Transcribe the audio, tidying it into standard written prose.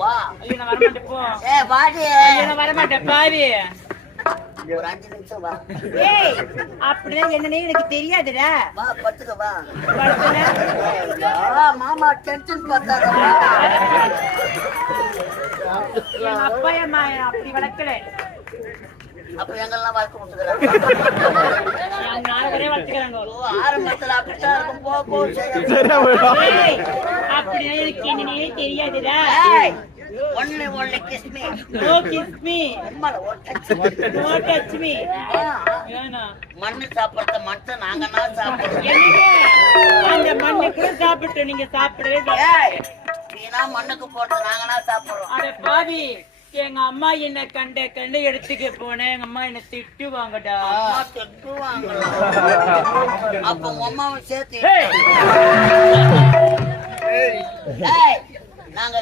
வா. ஐயோ நான் வரமாட்டேன் போ. வாடி. ஐயோ நான் வரமாட்டேன் பாவி. ஒரு 5 நிமிஷம் வா. ஏய் அப்படியே என்னன்னே எனக்கு தெரியாதுடா. வா பத்துக்க வா. படுத்துனா மாமா டென்ஷன் பார்த்தாரா? என் அப்பா அம்மா அப்படி வளர்க்கல. அப்ப எங்கெல்லாம் வளர்க்க முடியுதுடா? நாலு வளர்த்துக்கிறாங்க. ஆரம்பத்துல அப்படித்தான் இருக்கும். போ போ அப்படின்னா எனக்கு என்னன்னே தெரியாதுடா. Only kiss me. No kiss me. அம்மால ஒரு டச். No touch me. ஏனா மண்ணு சாப்பிடுறத மட்டும் நாங்க சாப்பிடுறோம். என்னங்க அந்த மண்ணு கூட சாப்பிட்டு நீங்க சாப்பிடவே நீனா மண்ணுக்கு போட்டு நாங்க சாப்பிடுறோம். அட பாவி எங்க அம்மா என்ன கண்டு எடுத்துக்க போனேன். எங்க அம்மா என்ன திட்டுவாங்கடா. அம்மா திட்டுவாங்களா? அப்ப உங்க அம்மாவை சேர்த்து நாங்க